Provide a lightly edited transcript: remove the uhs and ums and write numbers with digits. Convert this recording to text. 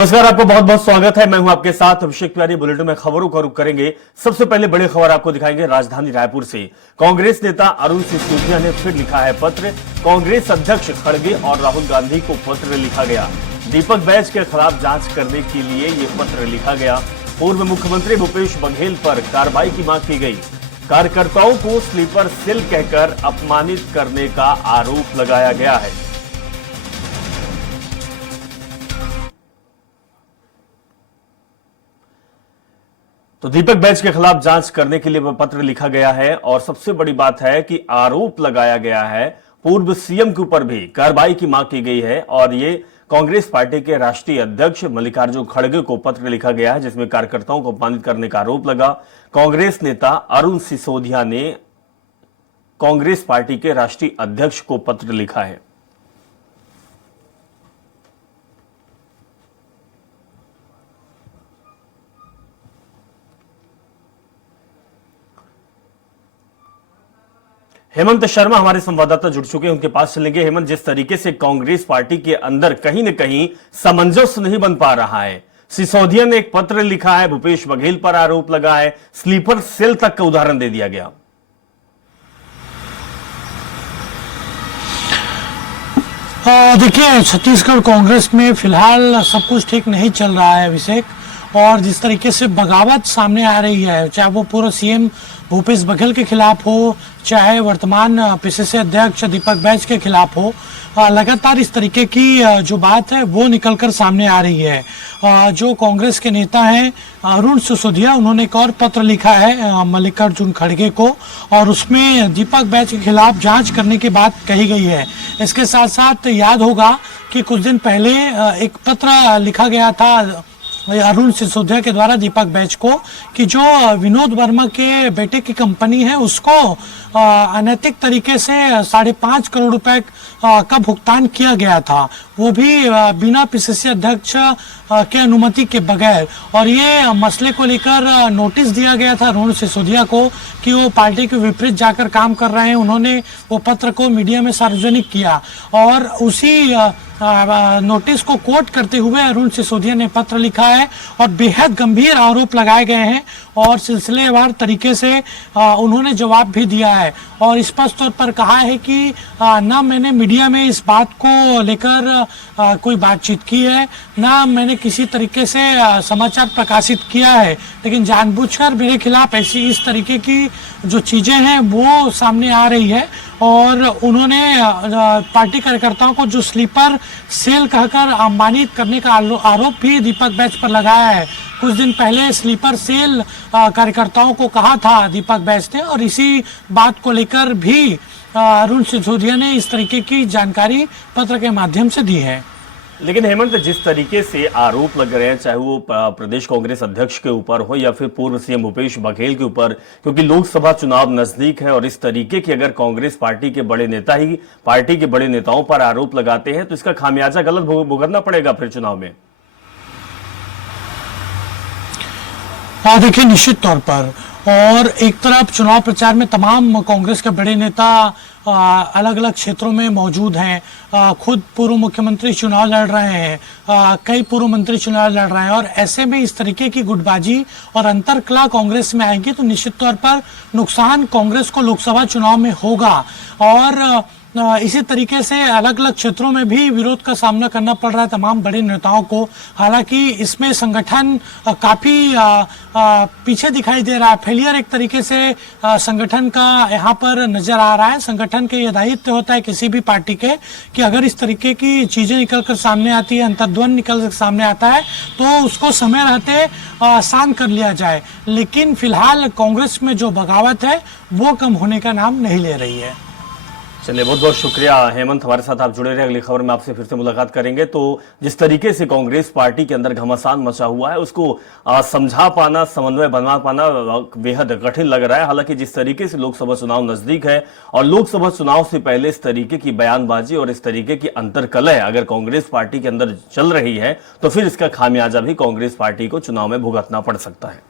नमस्कार, आपको बहुत बहुत स्वागत है। मैं हूं आपके साथ अभिषेक तिवारी। बुलेटिन में खबरों का रुख करेंगे। सबसे पहले बड़ी खबर आपको दिखाएंगे राजधानी रायपुर से। कांग्रेस नेता अरुण सिसोदिया ने फिर लिखा है पत्र। कांग्रेस अध्यक्ष खड़गे और राहुल गांधी को पत्र लिखा गया। दीपक बैज के खिलाफ जांच करने के लिए ये पत्र लिखा गया। पूर्व मुख्यमंत्री भूपेश बघेल पर कार्रवाई की मांग की गई। कार्यकर्ताओं को स्लीपर सेल कहकर अपमानित करने का आरोप लगाया गया है। तो दीपक बैज के खिलाफ जांच करने के लिए पत्र लिखा गया है और सबसे बड़ी बात है कि आरोप लगाया गया है। पूर्व सीएम के ऊपर भी कार्रवाई की मांग की गई है और ये कांग्रेस पार्टी के राष्ट्रीय अध्यक्ष मल्लिकार्जुन खड़गे को पत्र लिखा गया है, जिसमें कार्यकर्ताओं को अपमानित करने का आरोप लगा। कांग्रेस नेता अरुण सिसोदिया ने कांग्रेस पार्टी के राष्ट्रीय अध्यक्ष को पत्र लिखा है। हेमंत शर्मा हमारे संवाददाता जुड़ चुके हैं, उनके पास चलेंगे। हेमंत, जिस तरीके से कांग्रेस पार्टी के अंदर कहीं न कहीं सामंजस्य नहीं बन पा रहा है, सिसोदिया ने एक पत्र लिखा है, भूपेश बघेल पर आरोप लगा है, स्लीपर सेल तक का उदाहरण दे दिया गया। देखिए, छत्तीसगढ़ कांग्रेस में फिलहाल सब कुछ ठीक नहीं चल रहा है अभिषेक, और जिस तरीके से बगावत सामने आ रही है, चाहे वो पूर्व सीएम भूपेश बघेल के खिलाफ हो, चाहे वर्तमान पीसीसी अध्यक्ष दीपक बैज के खिलाफ हो, लगातार इस तरीके की जो बात है वो निकलकर सामने आ रही है। जो कांग्रेस के नेता हैं अरुण सिसोदिया, उन्होंने एक और पत्र लिखा है मल्लिकार्जुन खड़गे को, और उसमें दीपक बैज के खिलाफ जांच करने की बात कही गई है। इसके साथ साथ याद होगा कि कुछ दिन पहले एक पत्र लिखा गया था अरुण सिसोदिया के द्वारा दीपक बैज को कि जो विनोद वर्मा के बेटे की कंपनी है उसको अनैतिक तरीके से 5.5 करोड़ रुपए का भुगतान किया गया था, वो भी बिना पीसीसी अध्यक्ष के अनुमति के बगैर। और ये मसले को लेकर नोटिस दिया गया था अरुण सिसोदिया को कि वो पार्टी के विपरीत जाकर काम कर रहे हैं। उन्होंने वो पत्र को मीडिया में सार्वजनिक किया और उसी नोटिस को कोट करते हुए अरुण सिसोदिया ने पत्र लिखा है और बेहद गंभीर आरोप लगाए गए हैं और सिलसिलेवार तरीके से उन्होंने जवाब भी दिया है और स्पष्ट तौर पर कहा है कि ना मैंने मीडिया में इस बात को लेकर कोई बातचीत की है, ना मैंने किसी तरीके से समाचार प्रकाशित किया है, लेकिन जानबूझकर मेरे खिलाफ ऐसी इस तरीके की जो चीजें हैं वो सामने आ रही है। और उन्होंने पार्टी कार्यकर्ताओं को जो स्लीपर सेल कहकर अपमानित करने का आरोप भी दीपक बैज पर लगाया है। कुछ दिन पहले स्लीपर सेल कार्यकर्ताओं को कहा था दीपक बैज ने, और इसी बात को लेकर भी अरुण सिसोदिया ने इस तरीके की जानकारी पत्र के माध्यम से दी है। लेकिन हेमंत, जिस तरीके से आरोप लग रहे हैं, चाहे वो प्रदेश कांग्रेस अध्यक्ष के ऊपर हो या फिर पूर्व सीएम भूपेश बघेल के ऊपर, क्योंकि लोकसभा चुनाव नजदीक है और इस तरीके की अगर कांग्रेस पार्टी के बड़े नेता ही पार्टी के बड़े नेताओं पर आरोप लगाते हैं तो इसका खामियाजा गलत भुगतना पड़ेगा फिर चुनाव में। देखिए, निश्चित तौर पर, और एक तरफ चुनाव प्रचार में तमाम कांग्रेस के बड़े नेता अलग अलग क्षेत्रों में मौजूद हैं। खुद पूर्व मुख्यमंत्री चुनाव लड़ रहे हैं, कई पूर्व मंत्री चुनाव लड़ रहे हैं, और ऐसे में इस तरीके की गुटबाजी और अंतरकलह कांग्रेस में आएगी तो निश्चित तौर पर नुकसान कांग्रेस को लोकसभा चुनाव में होगा। और इसी तरीके से अलग अलग क्षेत्रों में भी विरोध का सामना करना पड़ रहा है तमाम बड़े नेताओं को। हालांकि इसमें संगठन काफी पीछे दिखाई दे रहा है, फेलियर एक तरीके से संगठन का यहाँ पर नजर आ रहा है। संगठन के ये दायित्व होता है किसी भी पार्टी के कि अगर इस तरीके की चीजें निकलकर सामने आती है, अंतर्द्वंद निकल कर सामने आता है तो उसको समय रहते शांत कर लिया जाए। लेकिन फिलहाल कांग्रेस में जो बगावत है वो कम होने का नाम नहीं ले रही है। चलिए, बहुत बहुत शुक्रिया हेमंत, हमारे साथ आप जुड़े रहे। अगली खबर में आपसे फिर से मुलाकात करेंगे। तो जिस तरीके से कांग्रेस पार्टी के अंदर घमासान मचा हुआ है उसको समझा पाना, समन्वय बना पाना बेहद कठिन लग रहा है। हालांकि जिस तरीके से लोकसभा चुनाव नजदीक है और लोकसभा चुनाव से पहले इस तरीके की बयानबाजी और इस तरीके की अंतर्कलह अगर कांग्रेस पार्टी के अंदर चल रही है तो फिर इसका खामियाजा भी कांग्रेस पार्टी को चुनाव में भुगतना पड़ सकता है।